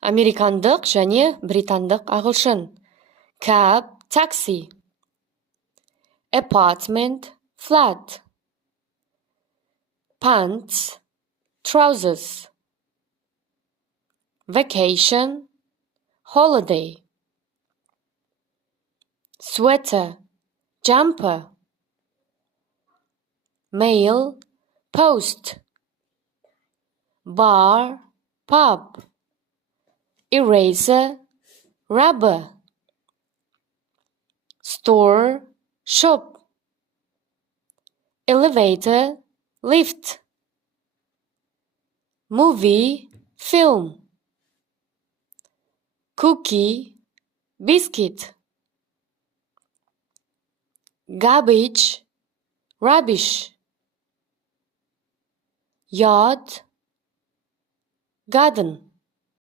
Американдық және британдық ағылшын. Cab, taxi. Apartment, flat. Pants, trousers. Vacation, holiday. Sweater, jumper. Mail, post. Bar, pub. Eraser, rubber. Store, shop. Elevator, lift. Movie, film. Cookie, biscuit. Garbage, rubbish. Yard, garden.